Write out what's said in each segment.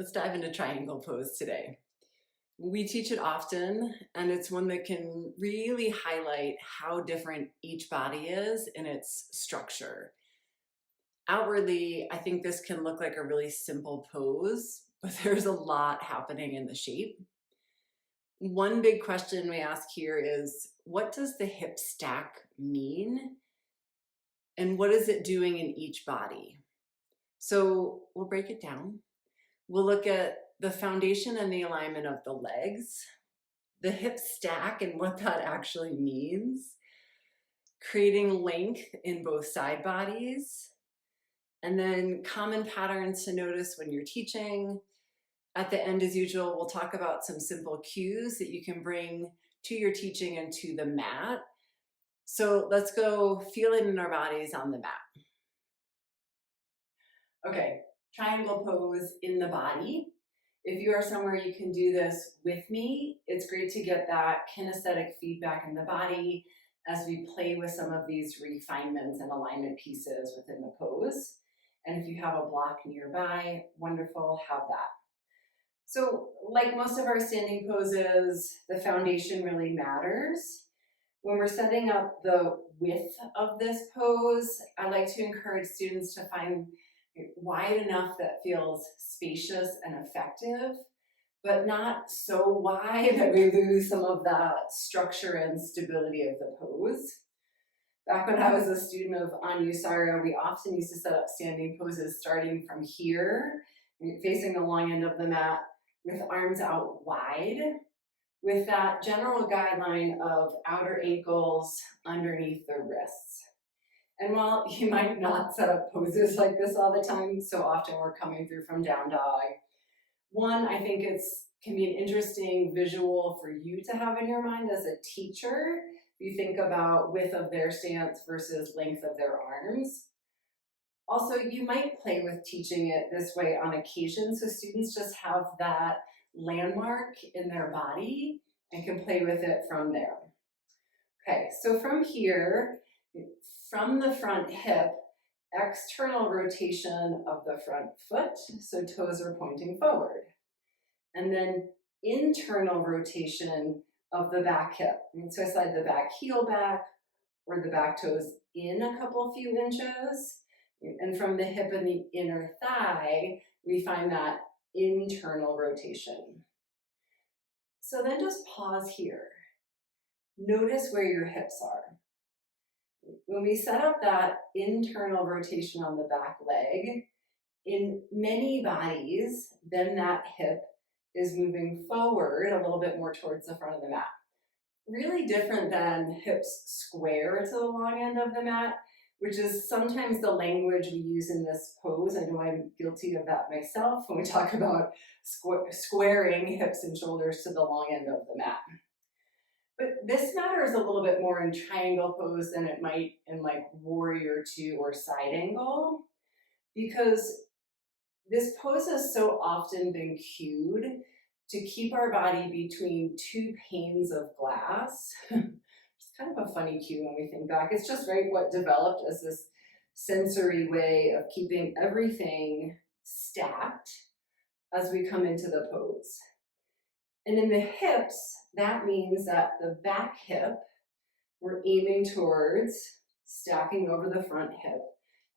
Let's dive into triangle pose today. We teach it often, and it's one that can really highlight how different each body is in its structure. Outwardly, I think this can look like a really simple pose, but there's a lot happening in the shape. One big question we ask here is, what does the hip stack mean? And what is it doing in each body? So we'll break it down. We'll look at the foundation and the alignment of the legs, the hip stack and what that actually means, creating length in both side bodies, and then common patterns to notice when you're teaching. At the end, as usual, we'll talk about some simple cues that you can bring to your teaching and to the mat. So let's go feel it in our bodies on the mat. Okay, triangle pose in the body. If you are somewhere you can do this with me, it's great to get that kinesthetic feedback in the body as we play with some of these refinements and alignment pieces within the pose. And if you have a block nearby, wonderful, have that. So like most of our standing poses, the foundation really matters. When we're setting up the width of this pose, I like to encourage students to find wide enough that feels spacious and effective, but not so wide that we lose some of that structure and stability of the pose. Back when I was a student of Anusara, we often used to set up standing poses starting from here, facing the long end of the mat with arms out wide, with that general guideline of outer ankles underneath the wrists. And while you might not set up poses like this all the time, so often we're coming through from down dog, one, I think can be an interesting visual for you to have in your mind as a teacher. You think about width of their stance versus length of their arms. Also, you might play with teaching it this way on occasion, so students just have that landmark in their body and can play with it from there. Okay, so from here, from the front hip, external rotation of the front foot, so toes are pointing forward. And then internal rotation of the back hip. And so I slide the back heel back or the back toes in a few inches. And from the hip and the inner thigh, we find that internal rotation. So then just pause here. Notice where your hips are. When we set up that internal rotation on the back leg, in many bodies, then that hip is moving forward a little bit more towards the front of the mat. Really different than hips square to the long end of the mat, which is sometimes the language we use in this pose. I know I'm guilty of that myself when we talk about squaring hips and shoulders to the long end of the mat. But this matters a little bit more in triangle pose than it might in like warrior two or side angle, because this pose has so often been cued to keep our body between two panes of glass. It's kind of a funny cue when we think back. It's just what developed as this sensory way of keeping everything stacked as we come into the pose. And in the hips, that means that the back hip, we're aiming towards stacking over the front hip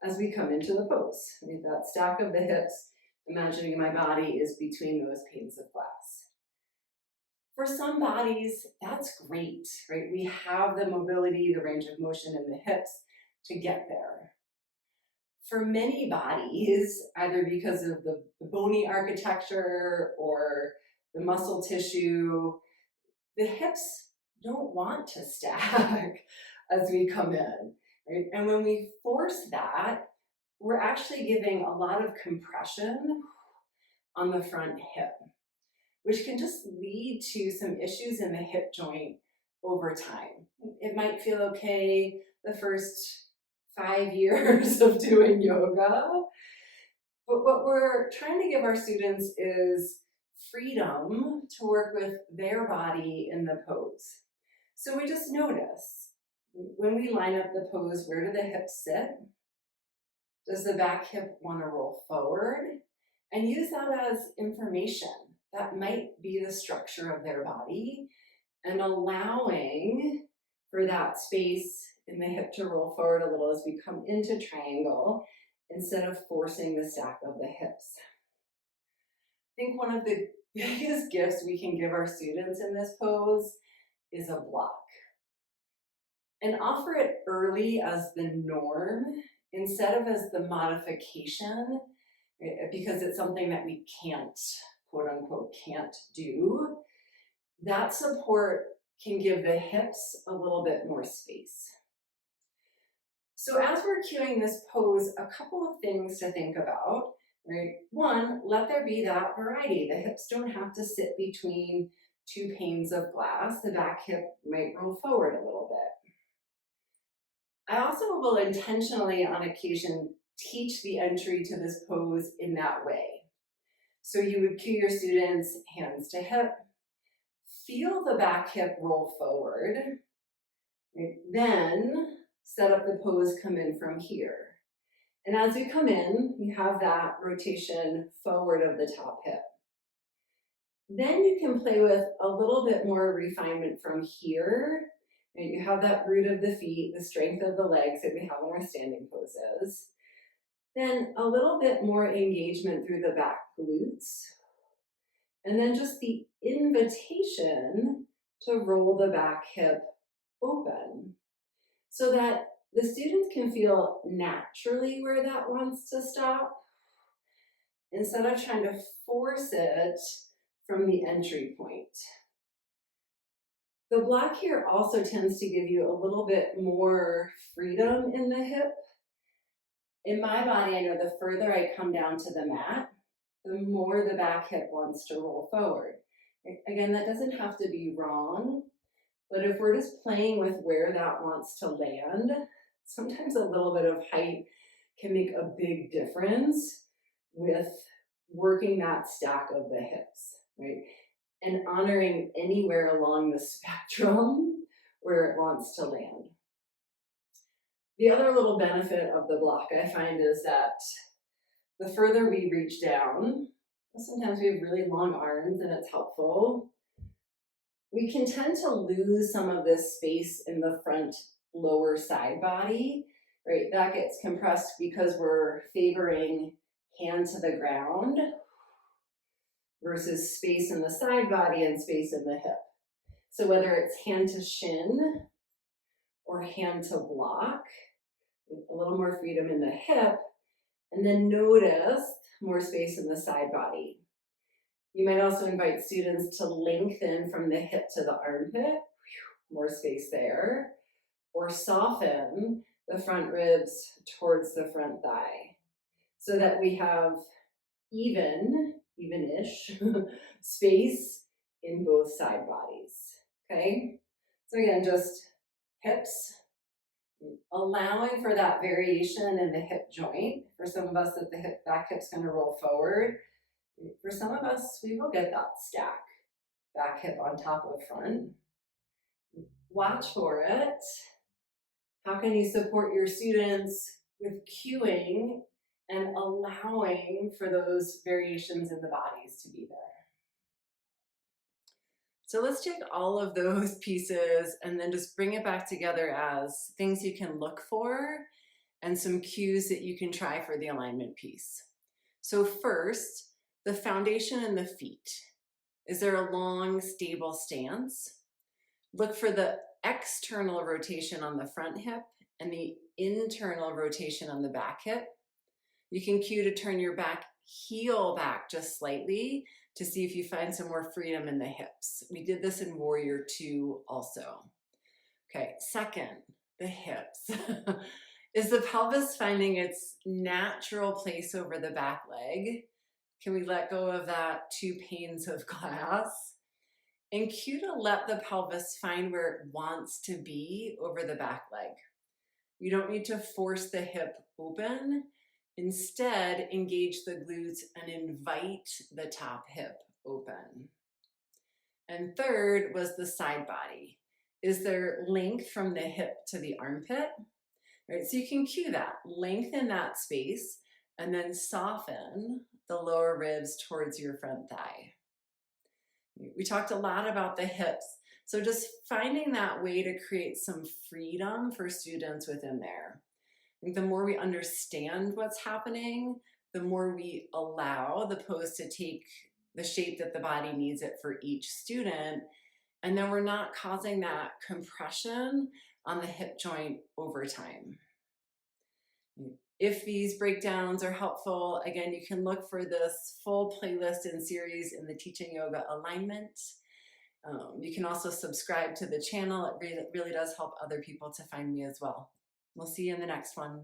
as we come into the pose. With that stack of the hips, imagining my body is between those panes of glass. For some bodies, that's great, right? We have the mobility, the range of motion in the hips to get there. For many bodies, either because of the bony architecture or the muscle tissue, the hips don't want to stack as we come in, right? And when we force that, we're actually giving a lot of compression on the front hip, which can just lead to some issues in the hip joint over time. It might feel okay the first 5 years of doing yoga, but what we're trying to give our students is freedom to work with their body in the pose. So we just notice, when we line up the pose, where do the hips sit? Does the back hip want to roll forward? and use that as information. That might be the structure of their body, and allowing for that space in the hip to roll forward a little as we come into triangle instead of forcing the stack of the hips. I think one of the biggest gifts we can give our students in this pose is a block. And offer it early as the norm instead of as the modification, because it's something that we can't, quote unquote, can't do. That support can give the hips a little bit more space. So as we're cueing this pose, a couple of things to think about, right? One, let there be that variety. The hips don't have to sit between two panes of glass. The back hip might roll forward a little bit. I also will intentionally, on occasion, teach the entry to this pose in that way. So you would cue your students hands to hip, feel the back hip roll forward, right? Then set up the pose, come in from here. And as you come in, you have that rotation forward of the top hip. Then you can play with a little bit more refinement from here. You have that root of the feet, the strength of the legs that we have in our standing poses. Then a little bit more engagement through the back glutes. And then just the invitation to roll the back hip open so that the students can feel naturally where that wants to stop instead of trying to force it from the entry point. The block here also tends to give you a little bit more freedom in the hip. In my body, I know the further I come down to the mat, the more the back hip wants to roll forward. Again, that doesn't have to be wrong, but if we're just playing with where that wants to land, sometimes a little bit of height can make a big difference with working that stack of the hips, right? And honoring anywhere along the spectrum where it wants to land. The other little benefit of the block I find is that the further we reach down, sometimes we have really long arms and it's helpful, we can tend to lose some of this space in the front lower side body, right? That gets compressed because we're favoring hand to the ground versus space in the side body and space in the hip. So whether it's hand to shin or hand to block, a little more freedom in the hip, and then notice more space in the side body. You might also invite students to lengthen from the hip to the armpit, more space there, or soften the front ribs towards the front thigh so that we have even-ish space in both side bodies, okay? So again, just hips, allowing for that variation in the hip joint. For some of us, that the back hip's gonna roll forward. For some of us, we will get that stack, back hip on top of front. Watch for it. How can you support your students with cueing and allowing for those variations in the bodies to be there? So let's take all of those pieces and then just bring it back together as things you can look for and some cues that you can try for the alignment piece. So first, the foundation in the feet. Is there a long, stable stance? Look for the external rotation on the front hip and the internal rotation on the back hip. You can cue to turn your back heel back just slightly to see if you find some more freedom in the hips. We did this in Warrior 2 also. Okay, second, the hips. Is the pelvis finding its natural place over the back leg? Can we let go of that two panes of glass? And cue to let the pelvis find where it wants to be over the back leg. You don't need to force the hip open. Instead, engage the glutes and invite the top hip open. And third was the side body. Is there length from the hip to the armpit? Right, so you can cue that, lengthen that space, and then soften the lower ribs towards your front thigh. We talked a lot about the hips. So just finding that way to create some freedom for students within there. I think the more we understand what's happening, the more we allow the pose to take the shape that the body needs it for each student. And then we're not causing that compression on the hip joint over time. If these breakdowns are helpful, again, you can look for this full playlist and series in the Teaching Yoga Alignment. You can also subscribe to the channel. It really does help other people to find me as well. We'll see you in the next one.